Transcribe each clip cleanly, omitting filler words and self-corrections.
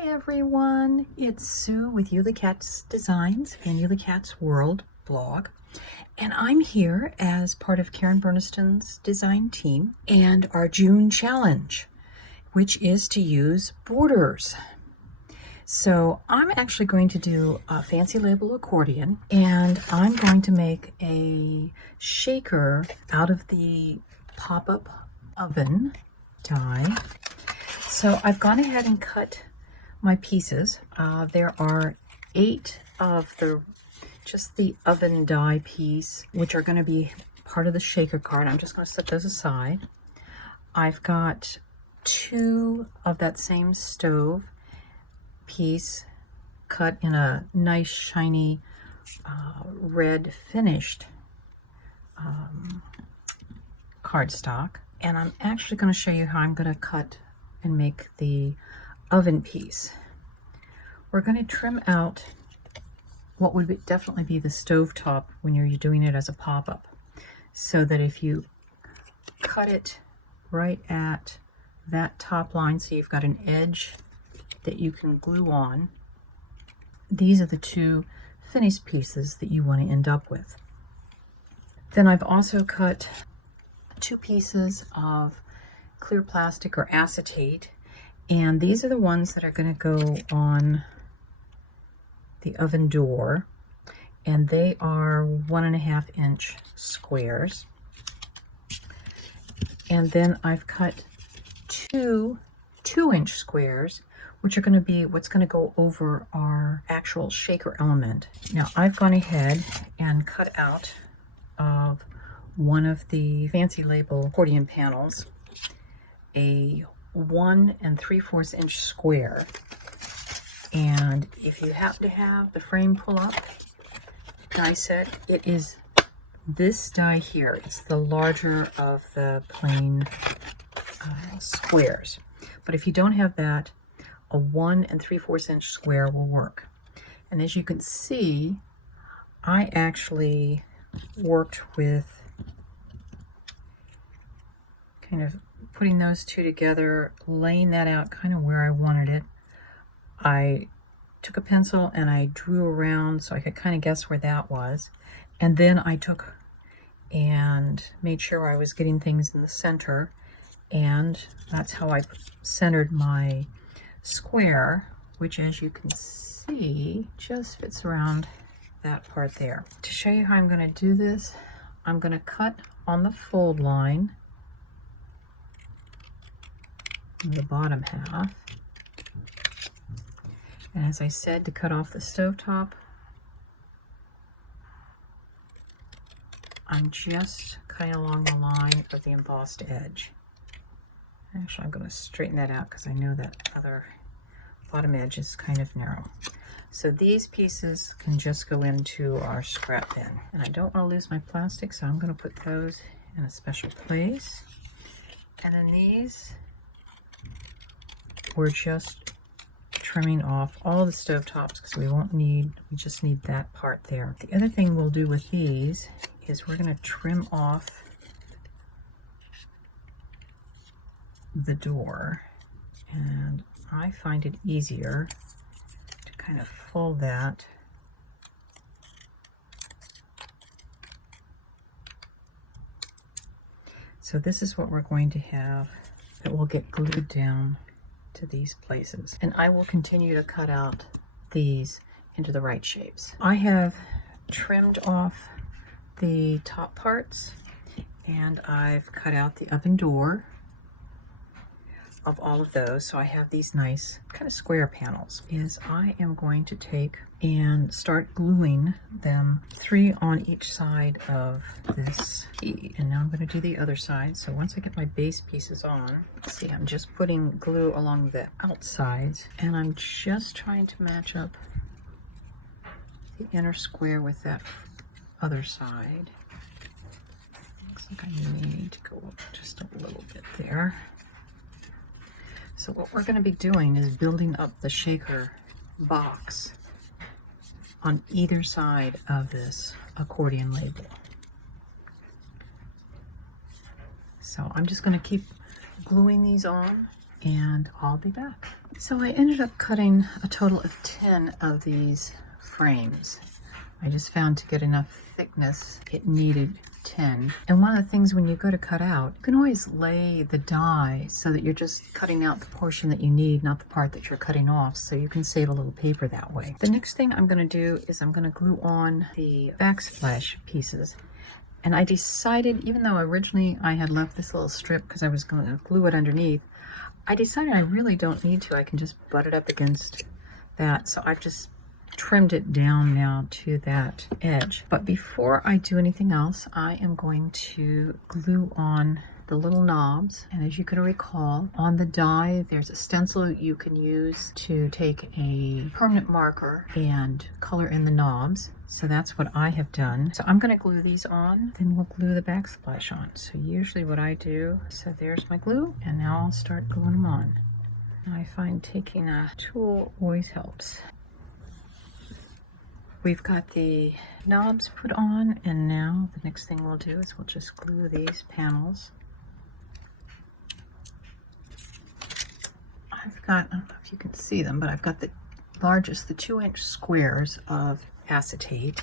Hi everyone, it's Sue with Ully Cat's Designs and Ully Cat's World blog, and I'm here as part of Karen Berniston's design team and our June challenge, which is to use borders. So I'm actually going to do a fancy label accordion, and I'm going to make a shaker out of the pop-up oven die. So I've gone ahead and cut my pieces. There are 8 of just the oven die piece, which are going to be part of the shaker card. I'm just going to set those aside. I've got 2 of that same stove piece cut in a nice shiny red finished cardstock, and I'm actually going to show you how I'm going to cut and make the oven piece. We're going to trim out what would definitely be the stove top when you're doing it as a pop-up, so that if you cut it right at that top line, so you've got an edge that you can glue on, these are the 2 finished pieces that you want to end up with. Then I've also cut 2 pieces of clear plastic or acetate, and these are the ones that are going to go on the oven door, and they are 1.5 inch squares. And then I've cut 2 2-inch squares, which are going to be what's going to go over our actual shaker element. Now I've gone ahead and cut out of one of the fancy label accordion panels a 1 3/4 inch square, and if you happen to have the frame pull up die set, it is this die here. It's the larger of the plain squares, but if you don't have that, a 1 3/4 inch square will work. And as you can see, I actually worked with kind of putting those 2 together, laying that out kind of where I wanted it. I took a pencil and I drew around so I could kind of guess where that was. And then I took and made sure I was getting things in the center. And that's how I centered my square, which, as you can see, just fits around that part there. To show you how I'm going to do this, I'm going to cut on the fold line, the bottom half, and as I said, to cut off the stovetop, I'm just cutting along the line of the embossed edge. Actually, I'm going to straighten that out because I know that other bottom edge is kind of narrow. So these pieces can just go into our scrap bin, and I don't want to lose my plastic, so I'm going to put those in a special place. And then these, we're just trimming off all the stove tops because we just need that part there. The other thing we'll do with these is we're going to trim off the door, and I find it easier to kind of fold that so this is what we're going to have that will get glued down to these places, and I will continue to cut out these into the right shapes. I have trimmed off the top parts, and I've cut out the oven door of all of those, so I have these nice kind of square panels. Is I am going to take and start gluing them 3 on each side of this key, and now I'm going to do the other side. So once I get my base pieces on, see, I'm just putting glue along the outsides, and I'm just trying to match up the inner square with that other side. Looks like I need to go up just a little bit there. So what we're going to be doing is building up the shaker box on either side of this accordion label. So I'm just going to keep gluing these on, and I'll be back. So I ended up cutting a total of 10 of these frames. I just found to get enough thickness, it needed 10. And one of the things when you go to cut out, you can always lay the die so that you're just cutting out the portion that you need, not the part that you're cutting off, so you can save a little paper that way. The next thing I'm going to do is I'm going to glue on the backsplash pieces. And I decided, even though originally I had left this little strip because I was going to glue it underneath, I decided I really don't need to. I can just butt it up against that. So I've just trimmed it down now to that edge. But before I do anything else, I am going to glue on the little knobs. And as you can recall, on the die, there's a stencil you can use to take a permanent marker and color in the knobs. So that's what I have done. So I'm going to glue these on, then we'll glue the backsplash on. So usually what I do, so there's my glue, and now I'll start gluing them on. I find taking a tool always helps. We've got the knobs put on, and now the next thing we'll do is we'll just glue these panels. I've got, I don't know if you can see them, but I've got the largest, the 2-inch squares of acetate,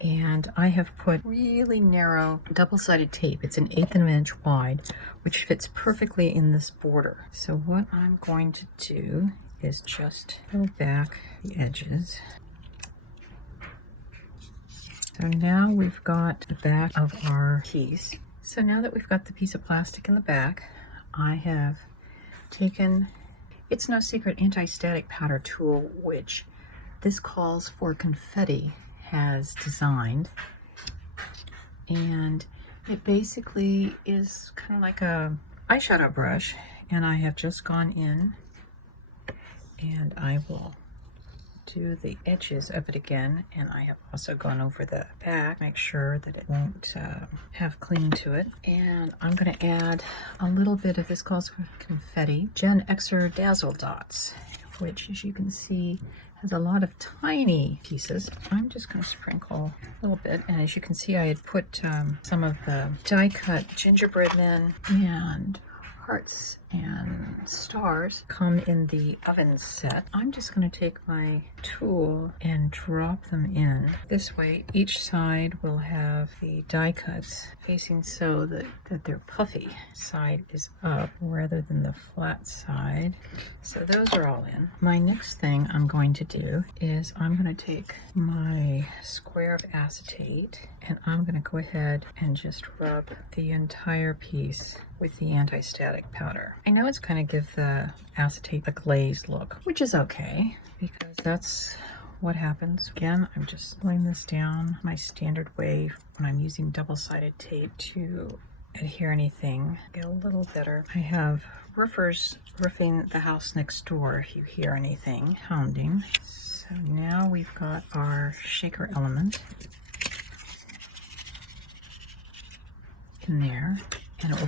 and I have put really narrow double-sided tape. It's an 1/8 of an inch wide, which fits perfectly in this border. So what I'm going to do is just pull back the edges. So now we've got the back of our piece. So now that we've got the piece of plastic in the back, I have taken, it's no secret, anti-static powder tool, which this calls for confetti has designed. And it basically is kind of like a eyeshadow brush. And I have just gone in and I will do the edges of it again, and I have also gone over the back, make sure that it won't have cling to it. And I'm going to add a little bit of this calls for confetti, Gen Xer Dazzle Dots, which as you can see has a lot of tiny pieces. I'm just going to sprinkle a little bit, and as you can see I had put some of the die cut gingerbread men and hearts and stars come in the oven set. I'm just going to take my tool and drop them in. This way each side will have the die cuts facing so that they're puffy. Side is up rather than the flat side. So those are all in. My next thing I'm going to do is I'm going to take my square of acetate and I'm going to go ahead and just rub the entire piece with the anti-static powder. I know it's going to give the acetate a glazed look, which is okay because that's what happens. Again, I'm just laying this down my standard way when I'm using double-sided tape to adhere anything. Get a little better. I have roofers roofing the house next door if you hear anything pounding. So now we've got our shaker element in there, and you'll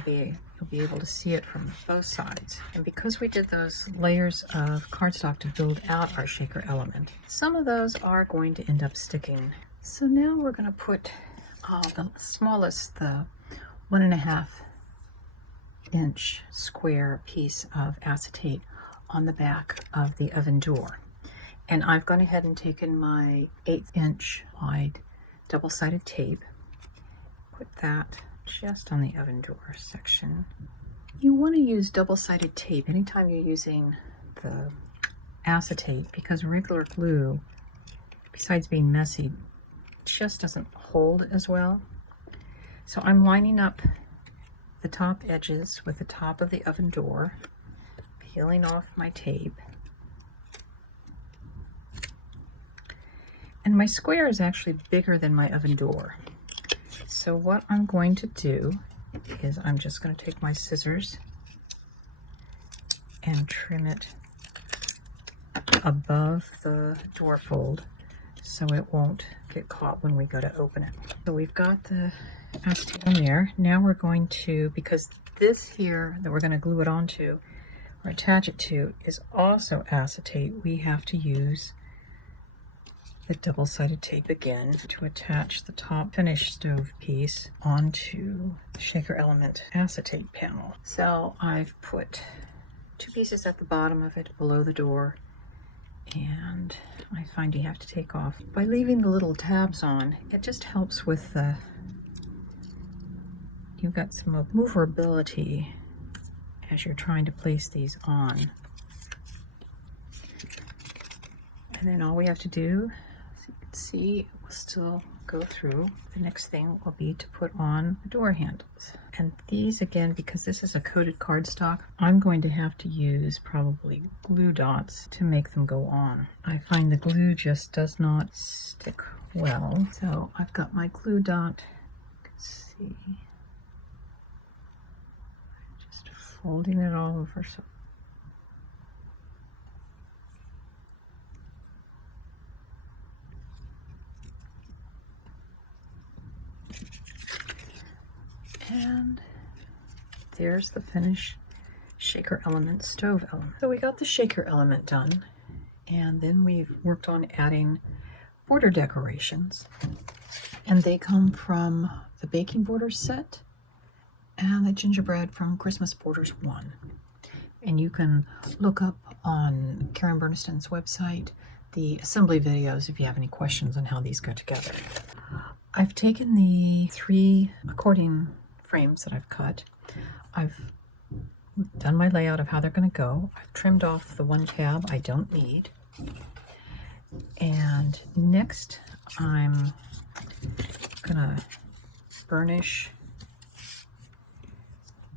be able to see it from both sides. And because we did those layers of cardstock to build out our shaker element, some of those are going to end up sticking. So now we're going to put the smallest, the 1.5 inch square piece of acetate on the back of the oven door. And I've gone ahead and taken my 1/8 inch wide double-sided tape, put that just on the oven door section. You want to use double-sided tape anytime you're using the acetate because regular glue, besides being messy, just doesn't hold as well. So I'm lining up the top edges with the top of the oven door, peeling off my tape. And my square is actually bigger than my oven door. So what I'm going to do is I'm just going to take my scissors and trim it above the door fold so it won't get caught when we go to open it. So we've got the acetate on there. Now we're going to, because this here that we're going to glue it onto or attach it to is also acetate, we have to use the double-sided tape again to attach the top finished stove piece onto the shaker element acetate panel. So I've put 2 pieces at the bottom of it below the door, and I find you have to take off. By leaving the little tabs on, it just helps with the, you've got some maneuverability as you're trying to place these on. And then all we have to do, as you can see, it will still go through. The next thing will be to put on the door handles. And these, again, because this is a coated cardstock, I'm going to have to use probably glue dots to make them go on. I find the glue just does not stick well. So I've got my glue dot. You can see. Just folding it all over. So and there's the finished shaker element, stove element. So we got the shaker element done, and then we've worked on adding border decorations. And they come from the baking border set and the gingerbread from Christmas Borders 1. And you can look up on Karen Berniston's website the assembly videos if you have any questions on how these go together. I've taken the 3 accordion frames that I've cut. I've done my layout of how they're going to go. I've trimmed off the 1 tab I don't need. And next I'm going to burnish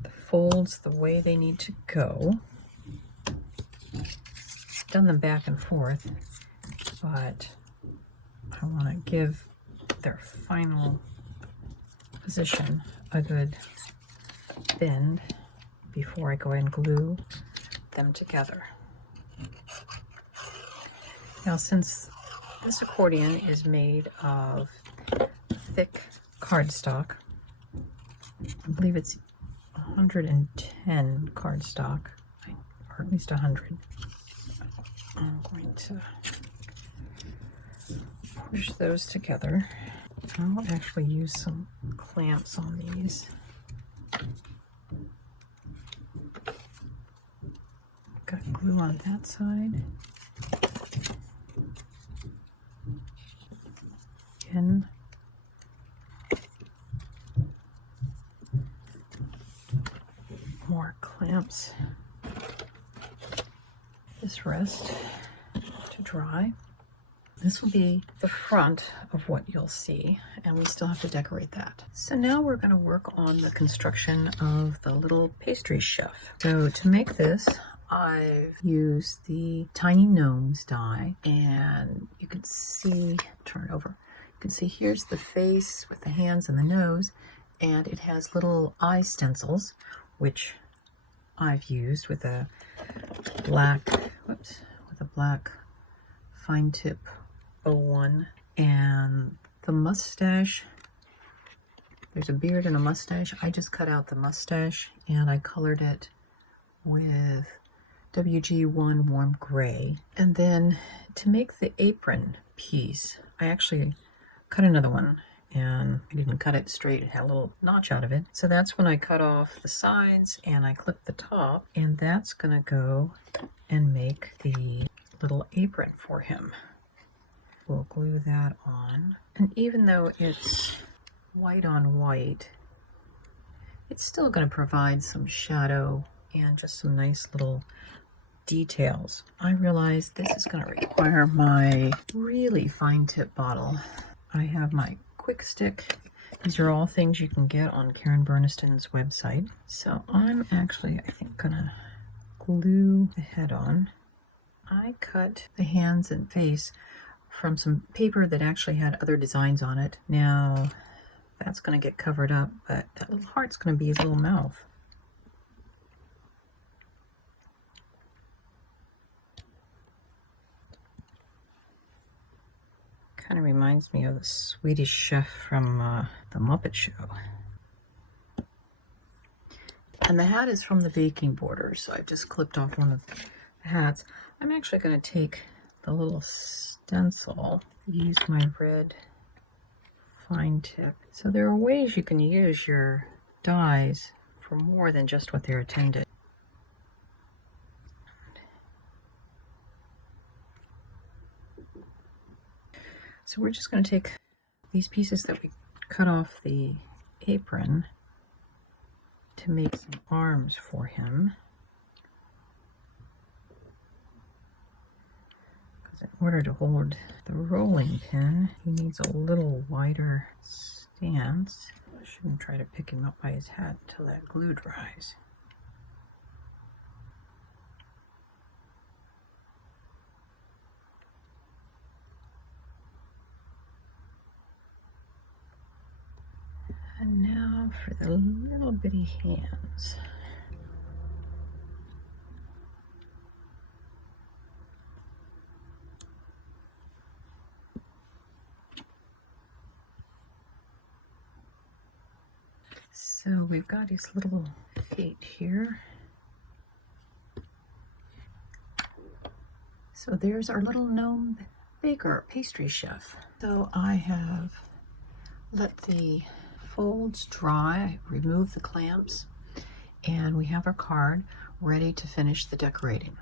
the folds the way they need to go. I've done them back and forth, but I want to give their final position a good bend before I go and glue them together. Now, since this accordion is made of thick cardstock, I believe it's 110 cardstock, or at least 100. I'm going to push those together. I'll actually use some clamps on these. Got glue on that side. Again. More clamps. This rest to dry. This will be the front of what you'll see, and we still have to decorate that. So now we're going to work on the construction of the little pastry chef. So to make this, I've used the Tiny Gnomes die, and you can see, turn it over, you can see here's the face with the hands and the nose, and it has little eye stencils, which I've used with a black, fine tip 01, and the mustache, there's a beard and a mustache. I just cut out the mustache and I colored it with WG1 warm gray. And then to make the apron piece, I actually cut another one, and I didn't cut it straight, it had a little notch out of it. So that's when I cut off the sides and I clipped the top, and that's gonna go and make the little apron for him. We'll glue that on. And even though it's white on white, it's still going to provide some shadow and just some nice little details. I realize this is going to require my really fine tip bottle. I have my quick stick. These are all things you can get on Karen Berniston's website. So I'm actually, I think, gonna glue the head on. I cut the hands and face from some paper that actually had other designs on it. Now that's going to get covered up, but that little heart's going to be his little mouth. Kind of reminds me of the Swedish chef from the Muppet Show. And the hat is from the baking border, so I just clipped off one of the hats. I'm actually going to take the little stencil, use my red fine tip. So there are ways you can use your dies for more than just what they're intended. So we're just going to take these pieces that we cut off the apron to make some arms for him. Because in order to hold the rolling pin, he needs a little wider stance. I shouldn't try to pick him up by his hat until that glue dries. And now for the little bitty hands. So we've got his little feet here. So there's our little gnome baker, pastry chef. So I have let the folds dry, remove the clamps, and we have our card ready to finish the decorating.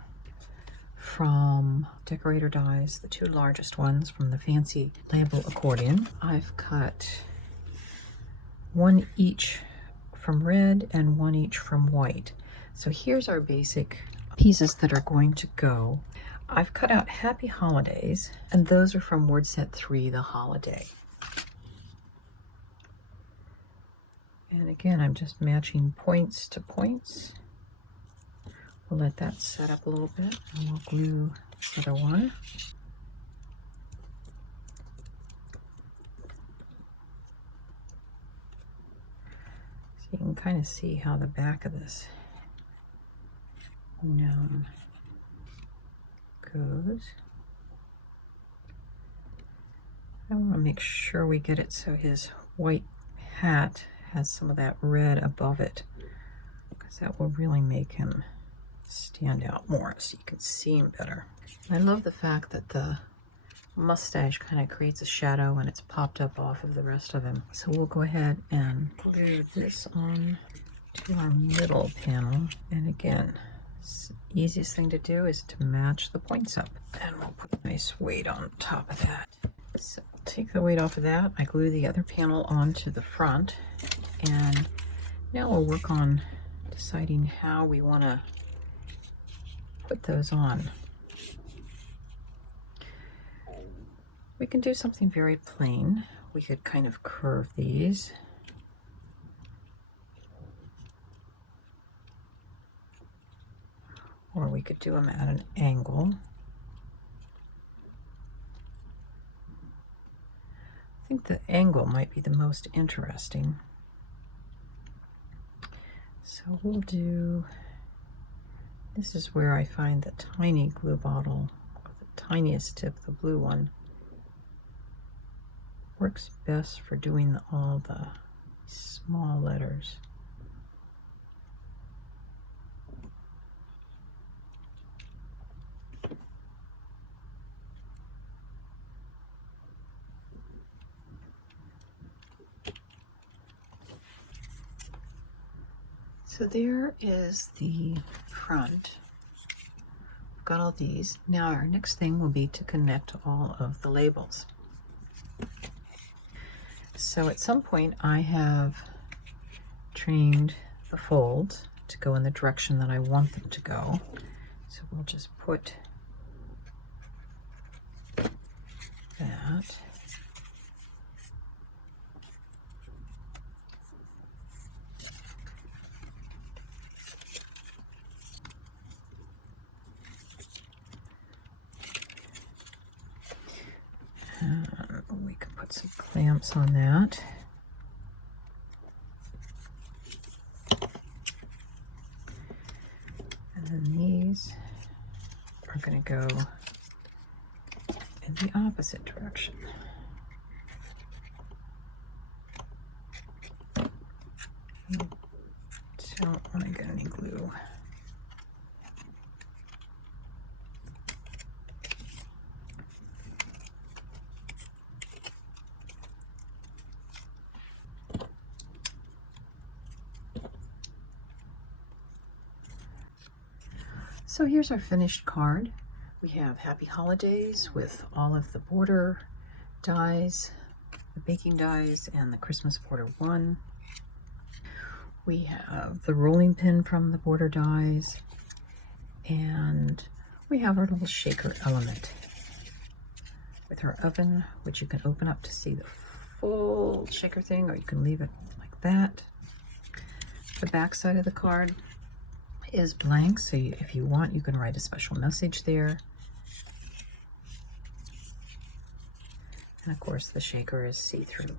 From decorator dies, the two largest ones from the fancy label Accordion, I've cut one each from red and one each from white. So here's our basic pieces that are going to go. I've cut out Happy Holidays, and those are from word set 3, the holiday. And again, I'm just matching points to points. We'll let that set up a little bit, and we'll glue the other one. So you can kind of see how the back of this gnome goes. I want to make sure we get it so his white hat has some of that red above it, because that will really make him stand out more so you can see him better. I love the fact that the mustache kind of creates a shadow and it's popped up off of the rest of him. So we'll go ahead and glue this on to our middle panel. And again, the easiest thing to do is to match the points up. And we'll put a nice weight on top of that. So take the weight off of that. I glue the other panel onto the front. And now we'll work on deciding how we want to put those on. We can do something very plain. We could kind of curve these. Or we could do them at an angle. I think the angle might be the most interesting. So we'll do, this is where I find the tiny glue bottle, the tiniest tip, the blue one, works best for doing all the small letters. So there is the front. We've got all these. Now our next thing will be to connect all of the labels. So at some point I have trained the folds to go in the direction that I want them to go. So we'll just put that. We can put some clamps on that. And then these are going to go in the opposite direction. Don't want to get any glue. So here's our finished card. We have Happy Holidays with all of the border dies, the baking dies, and the Christmas border one. We have the rolling pin from the border dies, and we have our little shaker element with our oven, which you can open up to see the full shaker thing, or you can leave it like that. The back side of the card is blank, so if you want, you can write a special message there. And of course, the shaker is see-through.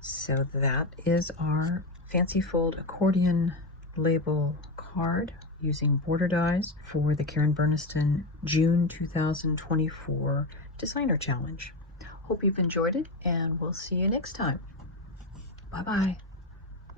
So that is our Fancy Fold accordion label card using border dies for the Karen Burniston June 2024 Designer Challenge. Hope you've enjoyed it, and we'll see you next time. Bye-bye.